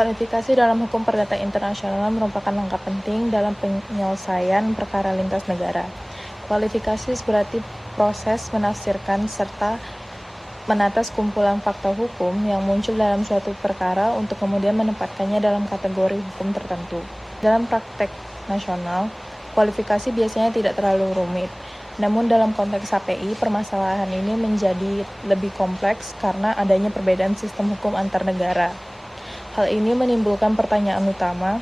Kualifikasi dalam hukum perdata internasional merupakan langkah penting dalam penyelesaian perkara lintas negara. Kualifikasi berarti proses menafsirkan serta menata kumpulan fakta hukum yang muncul dalam suatu perkara untuk kemudian menempatkannya dalam kategori hukum tertentu. Dalam praktek nasional, kualifikasi biasanya tidak terlalu rumit. Namun dalam konteks HPI, permasalahan ini menjadi lebih kompleks karena adanya perbedaan sistem hukum antar negara. Hal ini menimbulkan pertanyaan utama,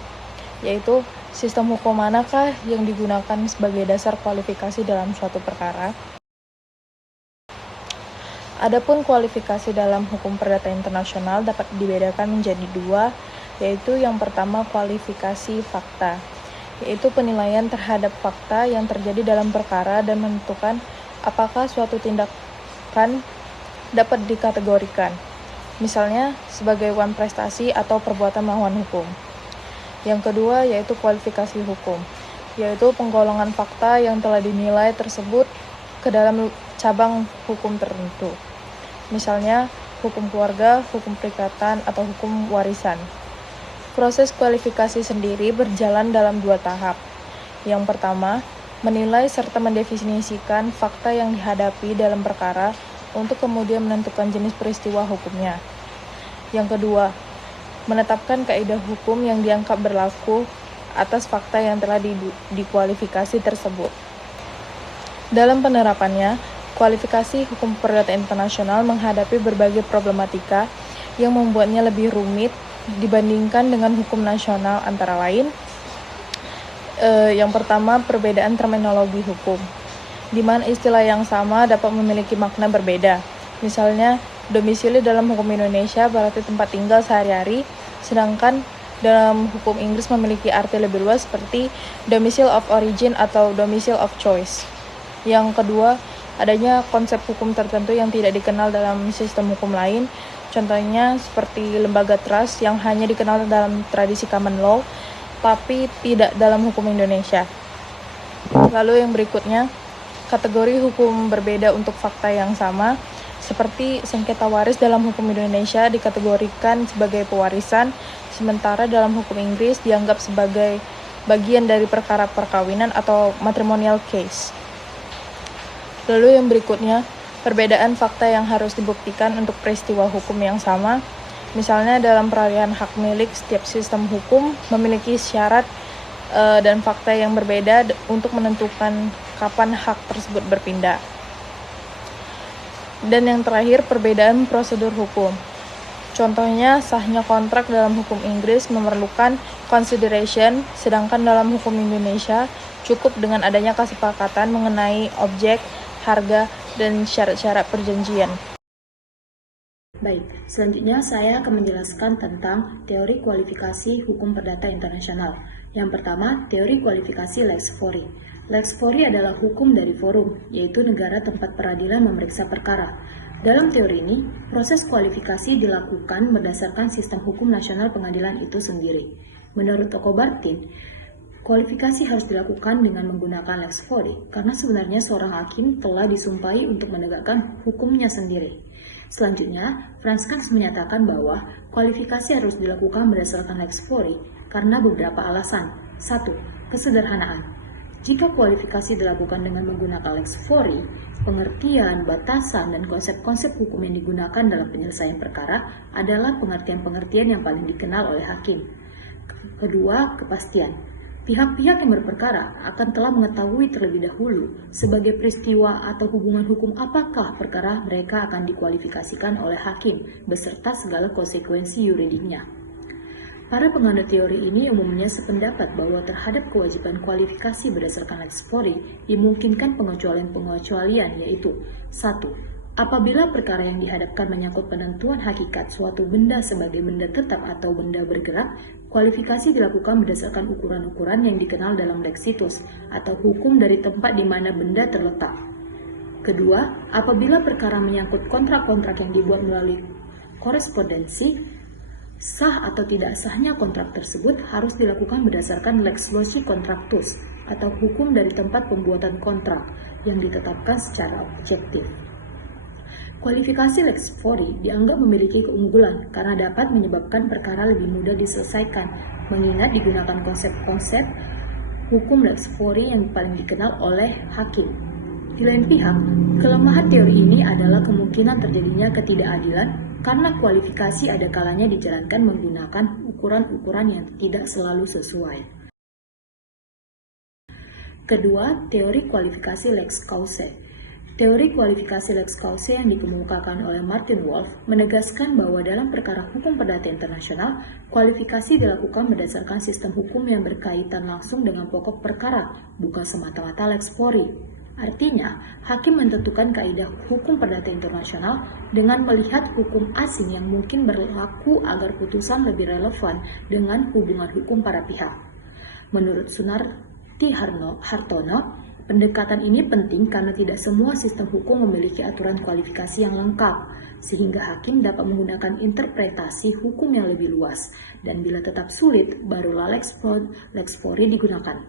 yaitu sistem hukum manakah yang digunakan sebagai dasar kualifikasi dalam suatu perkara. Adapun kualifikasi dalam hukum perdata internasional dapat dibedakan menjadi dua, yaitu yang pertama kualifikasi fakta, yaitu penilaian terhadap fakta yang terjadi dalam perkara dan menentukan apakah suatu tindakan dapat dikategorikan, misalnya sebagai prestasi atau perbuatan melawan hukum. Yang kedua yaitu kualifikasi hukum, yaitu penggolongan fakta yang telah dinilai tersebut ke dalam cabang hukum tertentu, misalnya hukum keluarga, hukum perikatan, atau hukum warisan. Proses kualifikasi sendiri berjalan dalam dua tahap. Yang pertama, menilai serta mendefinisikan fakta yang dihadapi dalam perkara untuk kemudian menentukan jenis peristiwa hukumnya. Yang kedua, menetapkan kaidah hukum yang dianggap berlaku atas fakta yang telah dikualifikasi tersebut. Dalam penerapannya, kualifikasi hukum perdata internasional menghadapi berbagai problematika yang membuatnya lebih rumit dibandingkan dengan hukum nasional, antara lain yang pertama, perbedaan terminologi hukum, di mana istilah yang sama dapat memiliki makna berbeda. Misalnya, domisili dalam hukum Indonesia berarti tempat tinggal sehari-hari, sedangkan dalam hukum Inggris memiliki arti lebih luas seperti domicile of origin atau domicile of choice. Yang kedua, adanya konsep hukum tertentu yang tidak dikenal dalam sistem hukum lain, contohnya seperti lembaga trust yang hanya dikenal dalam tradisi common law, tapi tidak dalam hukum Indonesia. Lalu yang berikutnya, kategori hukum berbeda untuk fakta yang sama, seperti sengketa waris dalam hukum Indonesia dikategorikan sebagai pewarisan, sementara dalam hukum Inggris dianggap sebagai bagian dari perkara perkawinan atau matrimonial case. Lalu yang berikutnya, perbedaan fakta yang harus dibuktikan untuk peristiwa hukum yang sama. Misalnya dalam peralihan hak milik, setiap sistem hukum memiliki syarat dan fakta yang berbeda untuk menentukan kapan hak tersebut berpindah. Dan yang terakhir, perbedaan prosedur hukum. Contohnya, sahnya kontrak dalam hukum Inggris memerlukan consideration, sedangkan dalam hukum Indonesia cukup dengan adanya kesepakatan mengenai objek, harga, dan syarat-syarat perjanjian. Baik, selanjutnya saya akan menjelaskan tentang teori kualifikasi hukum perdata internasional. Yang pertama, teori kualifikasi lex fori. Lex fori adalah hukum dari forum, yaitu negara tempat peradilan memeriksa perkara. Dalam teori ini, proses kualifikasi dilakukan berdasarkan sistem hukum nasional pengadilan itu sendiri. Menurut Okobartin, kualifikasi harus dilakukan dengan menggunakan lex fori, karena sebenarnya seorang hakim telah disumpahi untuk menegakkan hukumnya sendiri. Selanjutnya, Franz Kant menyatakan bahwa kualifikasi harus dilakukan berdasarkan lex fori karena beberapa alasan. 1. Kesederhanaan. Jika kualifikasi dilakukan dengan menggunakan lex fori, pengertian, batasan, dan konsep-konsep hukum yang digunakan dalam penyelesaian perkara adalah pengertian-pengertian yang paling dikenal oleh hakim. Kedua, kepastian. Pihak-pihak yang berperkara akan telah mengetahui terlebih dahulu sebagai peristiwa atau hubungan hukum apakah perkara mereka akan dikualifikasikan oleh hakim beserta segala konsekuensi yuridiknya. Para penganut teori ini umumnya sependapat bahwa terhadap kewajiban kualifikasi berdasarkan lex fori dimungkinkan pengecualian-pengecualian, yaitu 1. Apabila perkara yang dihadapkan menyangkut penentuan hakikat suatu benda sebagai benda tetap atau benda bergerak, kualifikasi dilakukan berdasarkan ukuran-ukuran yang dikenal dalam lexitus atau hukum dari tempat di mana benda terletak. Kedua, apabila perkara menyangkut kontrak-kontrak yang dibuat melalui korespondensi, sah atau tidak sahnya kontrak tersebut harus dilakukan berdasarkan lex loci contractus atau hukum dari tempat pembuatan kontrak yang ditetapkan secara objektif. Kualifikasi Lex Fori dianggap memiliki keunggulan karena dapat menyebabkan perkara lebih mudah diselesaikan, mengingat digunakan konsep-konsep hukum Lex Fori yang paling dikenal oleh hakim. Di lain pihak, kelemahan teori ini adalah kemungkinan terjadinya ketidakadilan karena kualifikasi ada kalanya dijalankan menggunakan ukuran-ukuran yang tidak selalu sesuai. Kedua, teori kualifikasi Lex Causae. Teori kualifikasi Lex Causae yang dikemukakan oleh Martin Wolf menegaskan bahwa dalam perkara hukum perdata internasional, kualifikasi dilakukan berdasarkan sistem hukum yang berkaitan langsung dengan pokok perkara, bukan semata-mata Lex Fori. Artinya, hakim menentukan kaidah hukum perdata internasional dengan melihat hukum asing yang mungkin berlaku agar putusan lebih relevan dengan hubungan hukum para pihak. Menurut Sunarti Hartono, pendekatan ini penting karena tidak semua sistem hukum memiliki aturan kualifikasi yang lengkap, sehingga hakim dapat menggunakan interpretasi hukum yang lebih luas, dan bila tetap sulit, barulah Lex Fori digunakan.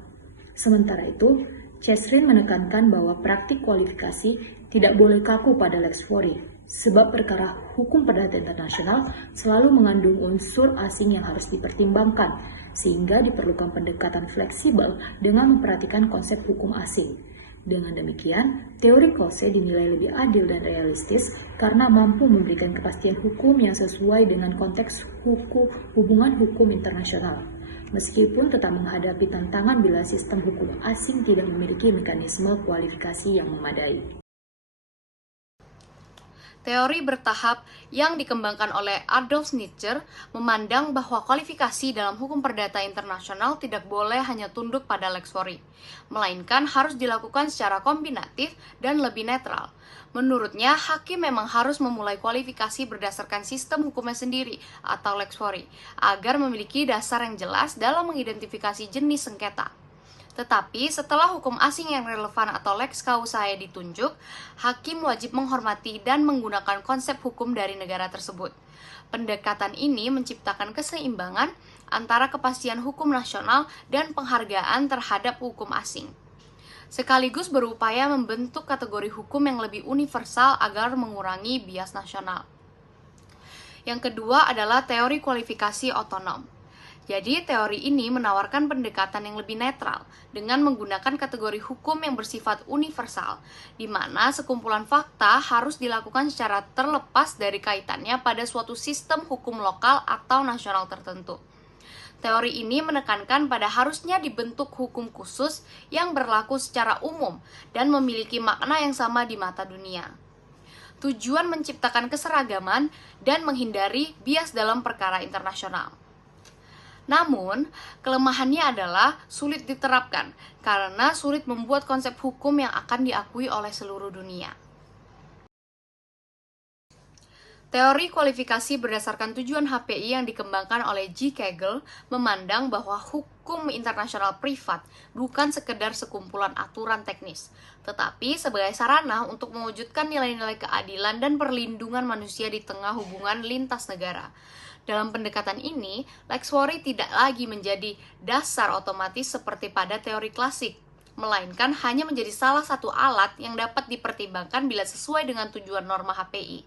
Sementara itu, Chesrin menekankan bahwa praktik kualifikasi tidak boleh kaku pada Lex Fori, sebab perkara hukum perdata internasional selalu mengandung unsur asing yang harus dipertimbangkan, sehingga diperlukan pendekatan fleksibel dengan memperhatikan konsep hukum asing. Dengan demikian, teori Causae dinilai lebih adil dan realistis karena mampu memberikan kepastian hukum yang sesuai dengan konteks hubungan hukum internasional, meskipun tetap menghadapi tantangan bila sistem hukum asing tidak memiliki mekanisme kualifikasi yang memadai. Teori bertahap yang dikembangkan oleh Adolf Nietzsche memandang bahwa kualifikasi dalam hukum perdata internasional tidak boleh hanya tunduk pada Lex Fori, melainkan harus dilakukan secara kombinatif dan lebih netral. Menurutnya, hakim memang harus memulai kualifikasi berdasarkan sistem hukumnya sendiri atau Lex Fori, agar memiliki dasar yang jelas dalam mengidentifikasi jenis sengketa. Tetapi setelah hukum asing yang relevan atau Lex Causae ditunjuk, hakim wajib menghormati dan menggunakan konsep hukum dari negara tersebut. Pendekatan ini menciptakan keseimbangan antara kepastian hukum nasional dan penghargaan terhadap hukum asing, sekaligus berupaya membentuk kategori hukum yang lebih universal agar mengurangi bias nasional. Yang kedua adalah teori kualifikasi otonom. Jadi, teori ini menawarkan pendekatan yang lebih netral dengan menggunakan kategori hukum yang bersifat universal, di mana sekumpulan fakta harus dilakukan secara terlepas dari kaitannya pada suatu sistem hukum lokal atau nasional tertentu. Teori ini menekankan pada harusnya dibentuk hukum khusus yang berlaku secara umum dan memiliki makna yang sama di mata dunia. Tujuan menciptakan keseragaman dan menghindari bias dalam perkara internasional. Namun, kelemahannya adalah sulit diterapkan karena sulit membuat konsep hukum yang akan diakui oleh seluruh dunia. Teori kualifikasi berdasarkan tujuan HPI yang dikembangkan oleh G. Kegel memandang bahwa hukum internasional privat bukan sekedar sekumpulan aturan teknis, tetapi sebagai sarana untuk mewujudkan nilai-nilai keadilan dan perlindungan manusia di tengah hubungan lintas negara. Dalam pendekatan ini, Lex Fori tidak lagi menjadi dasar otomatis seperti pada teori klasik, melainkan hanya menjadi salah satu alat yang dapat dipertimbangkan bila sesuai dengan tujuan norma HPI.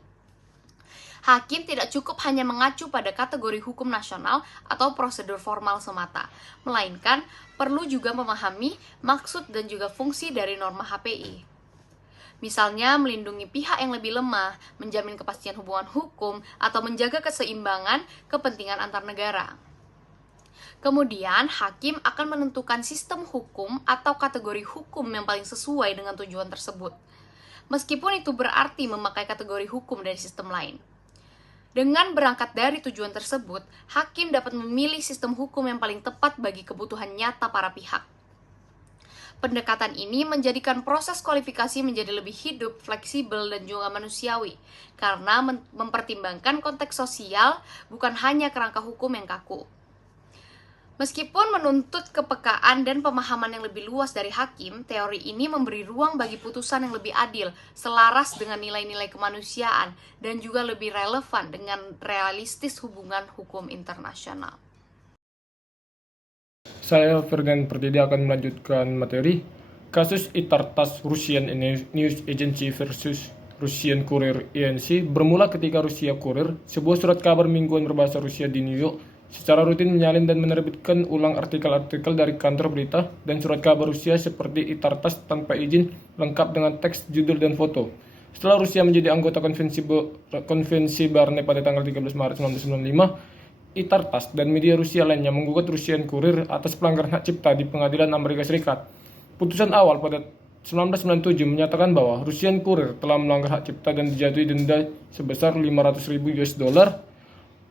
Hakim tidak cukup hanya mengacu pada kategori hukum nasional atau prosedur formal semata, melainkan perlu juga memahami maksud dan juga fungsi dari norma HPI. Misalnya melindungi pihak yang lebih lemah, menjamin kepastian hubungan hukum, atau menjaga keseimbangan kepentingan antar negara. Kemudian, hakim akan menentukan sistem hukum atau kategori hukum yang paling sesuai dengan tujuan tersebut, meskipun itu berarti memakai kategori hukum dari sistem lain. Dengan berangkat dari tujuan tersebut, hakim dapat memilih sistem hukum yang paling tepat bagi kebutuhan nyata para pihak. Pendekatan ini menjadikan proses kualifikasi menjadi lebih hidup, fleksibel, dan juga manusiawi, karena mempertimbangkan konteks sosial bukan hanya kerangka hukum yang kaku. Meskipun menuntut kepekaan dan pemahaman yang lebih luas dari hakim, teori ini memberi ruang bagi putusan yang lebih adil, selaras dengan nilai-nilai kemanusiaan, dan juga lebih relevan dengan realistis hubungan hukum internasional. Saya Fergan Pertedi akan melanjutkan materi kasus Itartas Russian News Agency versus Russian Courier INC bermula ketika Rusia Courier, sebuah surat kabar mingguan berbahasa Rusia di New York, secara rutin menyalin dan menerbitkan ulang artikel-artikel dari kantor berita dan surat kabar Rusia seperti Itartas tanpa izin, lengkap dengan teks, judul, dan foto. Setelah Rusia menjadi anggota konvensi Barne pada tanggal 13 Maret 1995, Itartas dan media Rusia lainnya menggugat Russian Courier atas pelanggaran hak cipta di pengadilan Amerika Serikat. Putusan awal pada 1997 menyatakan bahwa Russian Courier telah melanggar hak cipta dan dijatuhi denda sebesar 500.000 US dollar.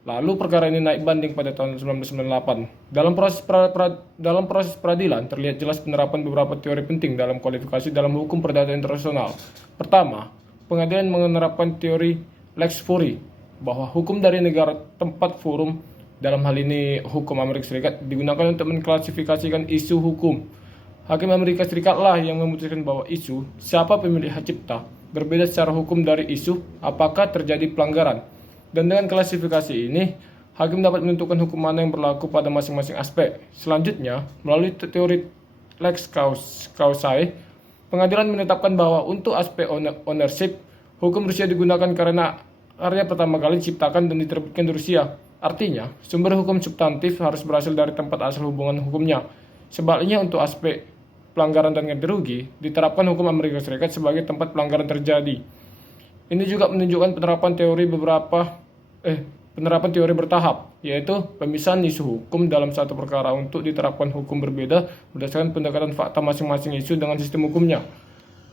Lalu perkara ini naik banding pada tahun 1998. Dalam proses peradilan terlihat jelas penerapan beberapa teori penting dalam kualifikasi dalam hukum perdata internasional. Pertama, pengadilan menerapkan teori lex fori, bahwa hukum dari negara tempat forum, dalam hal ini hukum Amerika Serikat, digunakan untuk mengklasifikasikan isu hukum. Hakim Amerika Serikat lah yang memutuskan bahwa isu siapa pemilik hak cipta berbeda secara hukum dari isu apakah terjadi pelanggaran. Dan dengan klasifikasi ini, hakim dapat menentukan hukum mana yang berlaku pada masing-masing aspek. Selanjutnya, melalui teori lex causae, pengadilan menetapkan bahwa untuk aspek ownership, hukum Rusia digunakan karena karya pertama kali diciptakan dan diterbitkan di Rusia. Artinya, sumber hukum substantif harus berasal dari tempat asal hubungan hukumnya. Sebaliknya, untuk aspek pelanggaran dan ganti rugi, diterapkan hukum Amerika Serikat sebagai tempat pelanggaran terjadi. Ini juga menunjukkan penerapan teori bertahap, yaitu pemisahan isu hukum dalam satu perkara untuk diterapkan hukum berbeda berdasarkan pendekatan fakta masing-masing isu dengan sistem hukumnya.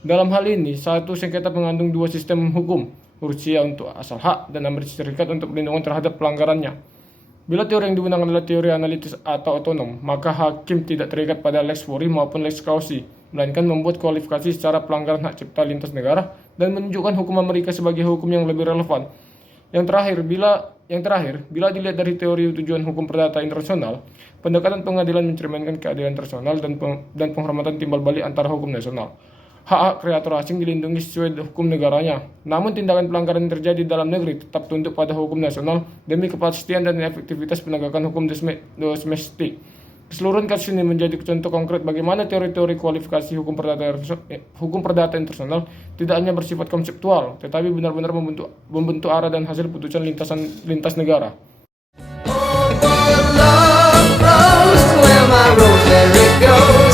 Dalam hal ini, satu sengketa mengandung dua sistem hukum, Rusia untuk asal hak dan Amerika Serikat untuk perlindungan terhadap pelanggarannya. Bila teori yang digunakan adalah teori analitis atau otonom, maka hakim tidak terikat pada lex fori maupun lex causae, melainkan membuat kualifikasi secara pelanggaran hak cipta lintas negara dan menunjukkan hukum Amerika sebagai hukum yang lebih relevan. Yang terakhir, bila dilihat dari teori tujuan hukum perdata internasional, pendekatan pengadilan mencerminkan keadilan internasional dan penghormatan timbal balik antara hukum nasional. Hak-hak kreator asing dilindungi sesuai hukum negaranya. Namun tindakan pelanggaran yang terjadi dalam negeri tetap tunduk pada hukum nasional demi kepastian dan efektivitas penegakan hukum domestik. Keseluruhan kasus ini menjadi contoh konkret bagaimana teori-teori kualifikasi hukum perdata internasional tidak hanya bersifat konseptual, tetapi benar-benar membentuk arah dan hasil putusan lintas negara. Oh,